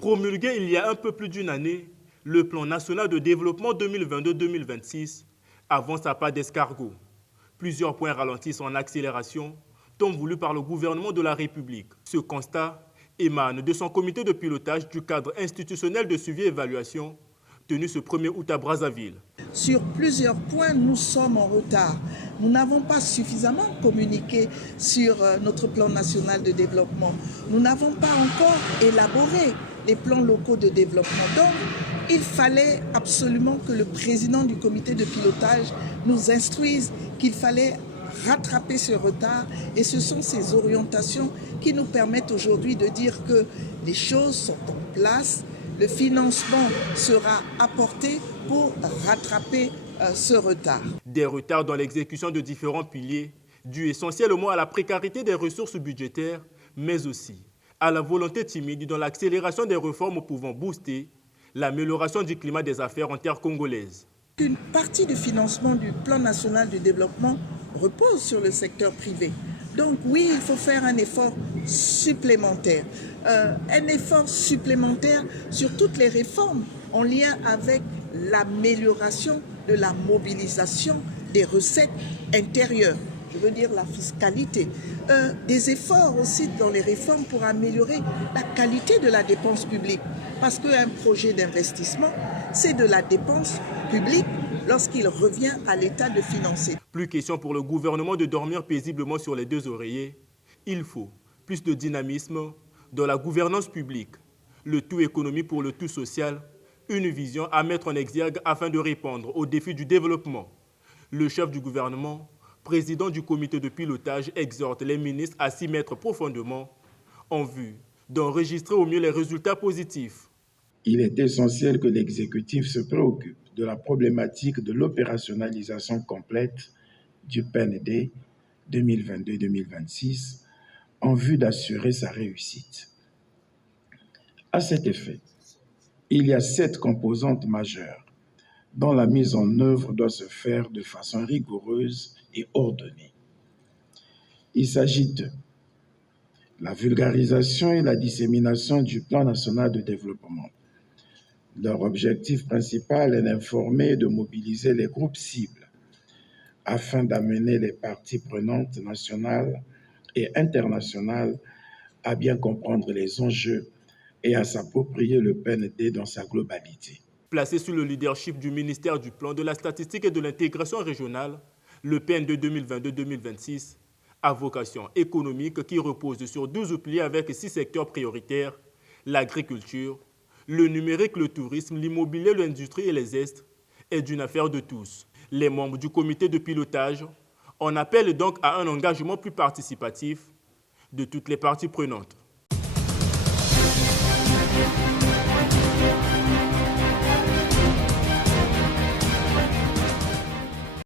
Promulgué il y a un peu plus d'une année, le plan national de développement 2022-2026 avance à pas d'escargot. Plusieurs points ralentissent en accélération, tant voulu par le gouvernement de la République. Ce constat émane de son comité de pilotage du cadre institutionnel de suivi et évaluation tenu ce 1er août à Brazzaville. Sur plusieurs points, nous sommes en retard. Nous n'avons pas suffisamment communiqué sur notre plan national de développement. Nous n'avons pas encore élaboré les plans locaux de développement. Donc, il fallait absolument que le président du comité de pilotage nous instruise qu'il fallait rattraper ce retard, et ce sont ces orientations qui nous permettent aujourd'hui de dire que les choses sont en place. Le financement sera apporté pour rattraper ce retard. Des retards dans l'exécution de différents piliers, dus essentiellement à la précarité des ressources budgétaires, mais aussi à la volonté timide dans l'accélération des réformes pouvant booster l'amélioration du climat des affaires en terre congolaise. Une partie du financement du plan national de développement repose sur le secteur privé. Donc oui, il faut faire un effort supplémentaire. Un effort supplémentaire sur toutes les réformes en lien avec l'amélioration de la mobilisation des recettes intérieures. Je veux dire la fiscalité. Des efforts aussi dans les réformes pour améliorer la qualité de la dépense publique. Parce qu'un projet d'investissement, c'est de la dépense publique lorsqu'il revient à l'État de financer. Plus question pour le gouvernement de dormir paisiblement sur les deux oreillers. Il faut plus de dynamisme dans la gouvernance publique, le tout économie pour le tout social, une vision à mettre en exergue afin de répondre aux défis du développement. Le chef du gouvernement, président du comité de pilotage, exhorte les ministres à s'y mettre profondément en vue d'enregistrer au mieux les résultats positifs. Il est essentiel que l'exécutif se préoccupe de la problématique de l'opérationnalisation complète du PND 2022-2026 en vue d'assurer sa réussite. À cet effet, il y a 7 composantes majeures dont la mise en œuvre doit se faire de façon rigoureuse et ordonnée. Il s'agit de la vulgarisation et la dissémination du plan national de développement. Leur objectif principal est d'informer et de mobiliser les groupes cibles afin d'amener les parties prenantes nationales et internationales à bien comprendre les enjeux et à s'approprier le PND dans sa globalité. Placé sous le leadership du ministère du Plan, de la Statistique et de l'Intégration régionale, le PND 2022-2026 a vocation économique qui repose sur 12 piliers avec 6 secteurs prioritaires: l'agriculture, le numérique, le tourisme, l'immobilier, l'industrie et les estes, est d'une affaire de tous. Les membres du comité de pilotage en appellent donc à un engagement plus participatif de toutes les parties prenantes.